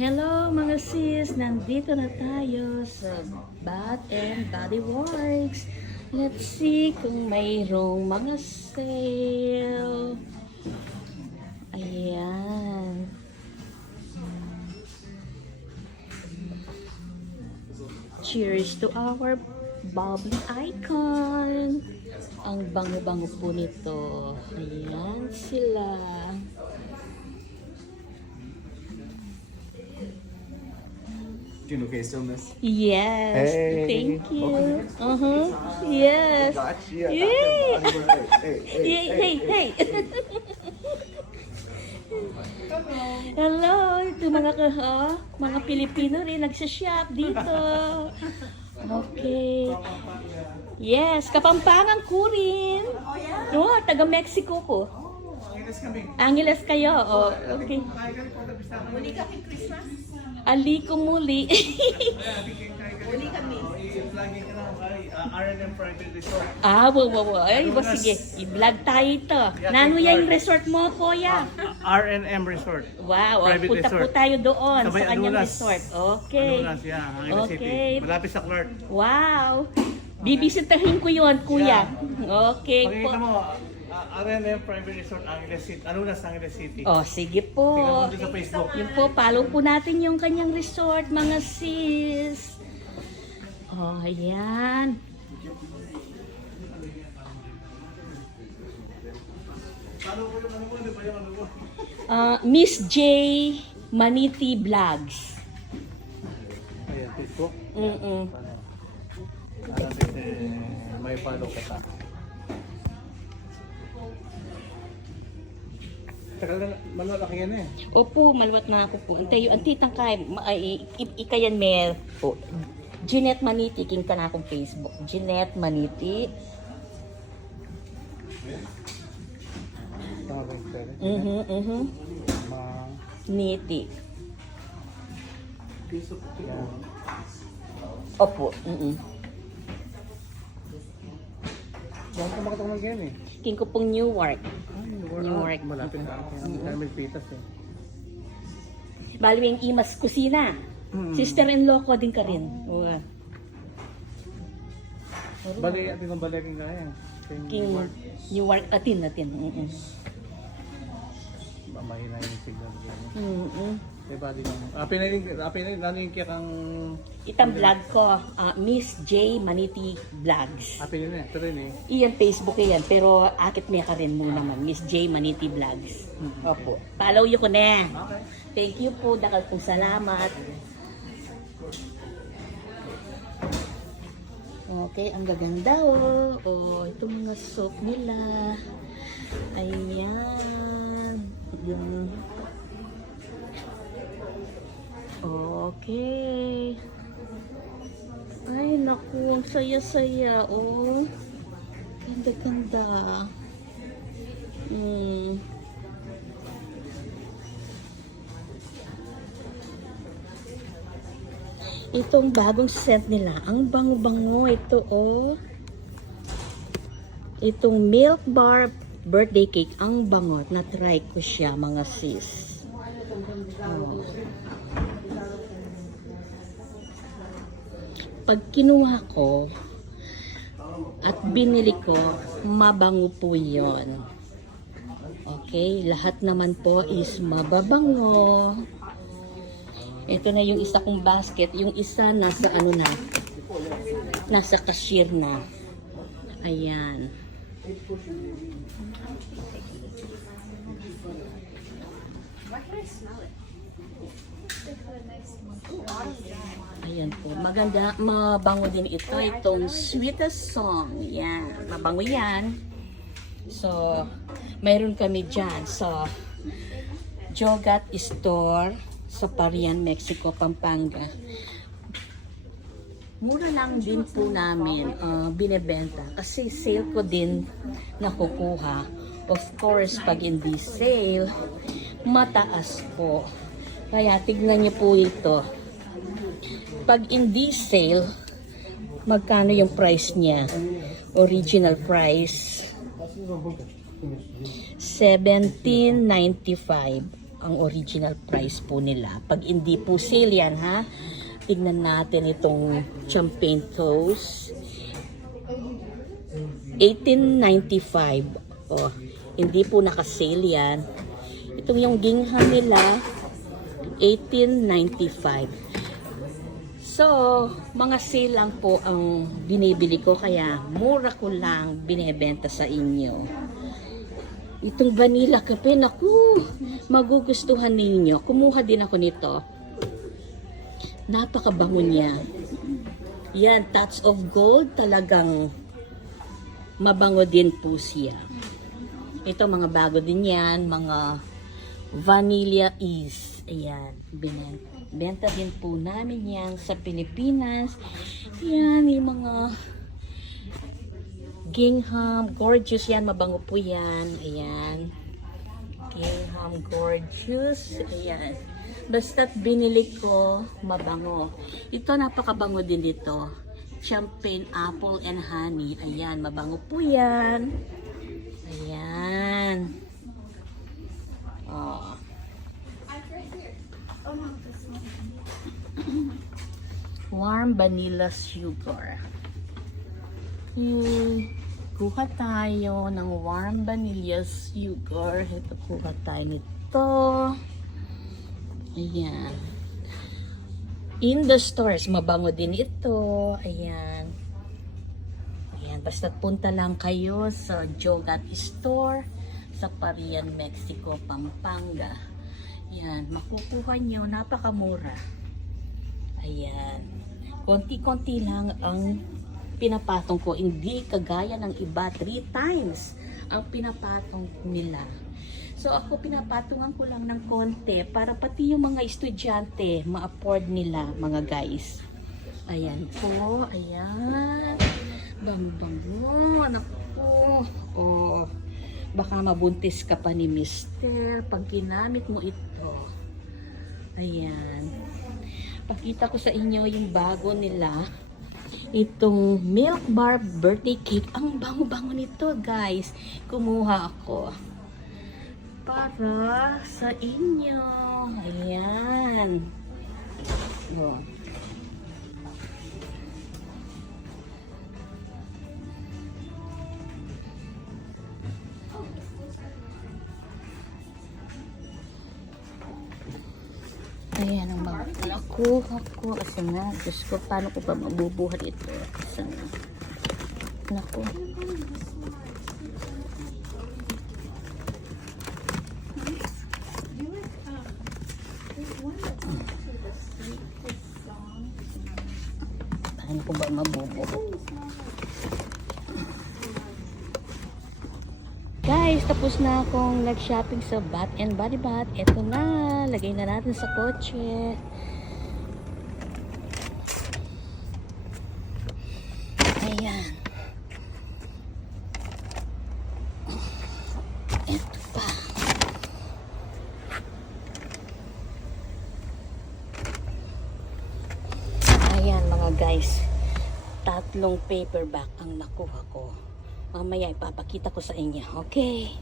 Hello mga sis! Nandito na tayo sa Bath and Body Works. Let's see kung mayroong mga sale. Ayan. Cheers to our bubbly icon. Ang bango-bango po nito. Ayan sila. Do you know Miss? Yes, Hey. thank you. Okay. Yes. Gotcha. Yay. Hey. Hey. Hello, ito mga Pilipino rin nagsashop dito. Okay. Yes, Kapampangan ko rin. No, taga Mexico ko. Angeles kayo. Oh, okay. Muli kami Christmas. Ali ko muli. Muli kami. R&M Private Resort. Wow. Ay, sige. I-vlog tayo ito. Nano yung resort mo, kuya? R&M Resort. Wow, Private punta po resort. tayo doon Sabay sa kanyang Anulas. resort. Okay. Anulas, yeah. Angeles City. Okay. Malapit sa Clark. Wow. Bibisitahin ko yon, kuya. Okay po. Pakikita mo, R&M Private Resort, Angeles City. Anulas, Angeles City. Oh, sige Tingnan po. mo dito sa Facebook. Yun po, follow po natin yung kanyang resort, mga sis. Oh, ayan. Miss J. Maniti Vlogs. Ayan, Facebook. May follow ka ta. Tagal na, malaki yan eh. Opo, malwat na ako po. Antayo, antitang kay, ikayan mer po. Jeanette Maniti, king ka na akong Facebook. Jeanette Maniti. Tama ba yung pwede? Niti. Yan. Opo. Diyan ka makatulog yan eh. King ko pong Newark. Newark. Malapit sa akin. Carmel Pitas eh. Bali yung Imas Kusina. Sister-in-law ko din ka rin. Bali, atin ang balaking kaya. King Newark atin. Mahina yung signal. Eh, bali lang. Pinaling kaya kang... Itang vlog ko, Miss J Maniti Vlogs. Apin yun eh. Ito rin eh. Iyan, Facebook yan. Pero akit niya ka rin mo naman, Miss J Maniti Vlogs. Opo. Follow you ko na. Okay. Thank you po. Dakal pong salamat. Okay, ang gaganda oh. Oh, itong mga soap nila. Ayan. Okay. Ay, naku. Ang saya-saya oh. Ganda-ganda. Itong bagong scent nila, ang bango-bango ito oh. Itong milk bar birthday cake, ang bango. Na-try ko siya mga sis. Oh. Pag kinuha ko at binili ko, mabango po yon. Okay, lahat naman po is mababango. Ito na yung isa kong basket. Yung isa nasa ano na. Nasa cashier na. Ayan. Ayan po. Maganda. Mabango din ito. Itong sweetest song. Yan. Mabango yan. So, mayroon kami dyan. So, Jogat Store sa Parian, Mexico, Pampanga. Mura lang din po namin binebenta kasi sale ko din nakukuha. Of course, pag hindi sale, mataas po. Kaya tignan niyo po ito. Pag hindi sale, magkano yung price niya? Original price, $17.95. ang original price po nila. Pag hindi po sale yan, ha? Tignan natin itong champagne toast. 1895. Oh, hindi po naka-sale yan. Itong yung gingham nila, 1895. So, mga sale lang po ang binibili ko, kaya mura ko lang binebenta sa inyo. Itong vanilla kape, naku, magugustuhan ninyo. Kumuha din ako nito. Napakabango niya. Yan, touch of gold, talagang mabango din po siya. Ito, mga bago din yan, mga vanilla is. Ayan, benta din po namin yan sa Pilipinas. Yan, yung mga gingham, gorgeous yan, mabango po yan. Ayan, gingham, gorgeous. Ayan, basta't binili ko, mabango. Ito, napakabango din dito. Champagne, apple, and honey. Ayan, mabango po yan. Ayan. Oh. Warm vanilla sugar. Kuha tayo ng warm vanilla sugar. Ito, kuha tayo nito. Ayan. In the stores, mabango din ito. Ayan. Ayan, basta punta lang kayo sa Jogat Store sa Parian, Mexico, Pampanga. Ayan, makukuha nyo, napakamura. Ayan. Konti-konti lang ang pinapatong ko. Hindi kagaya ng iba, 3 times ang pinapatong nila. So ako pinapatungan ko lang ng konti para pati yung mga estudyante ma-afford nila, mga guys. Ayan po, ayan. Bambango, anak po. Oh, baka mabuntis ka pa ni Mister pag ginamit mo ito. Ayan. Pakita ko sa inyo yung bago nila. Itong Milk Bar birthday cake. Ang bango-bango nito, guys. Kumuha ako para sa inyo. Ayan. Oh. Ayan ang mga nakuha ko. Asan na? Diyos ko, paano ko ba mabubuhat ito? Asan na? Naku. Paano ko ba mabubuhat? Guys, tapos na akong nag-shopping sa Bath and Body Bath. Ito na, lagay na natin sa kotse. Ayan. Ito pa. Ayan mga guys, 3 paperback ang nakuha ko. Mamaya ipapakita ko sa inyo. Okay.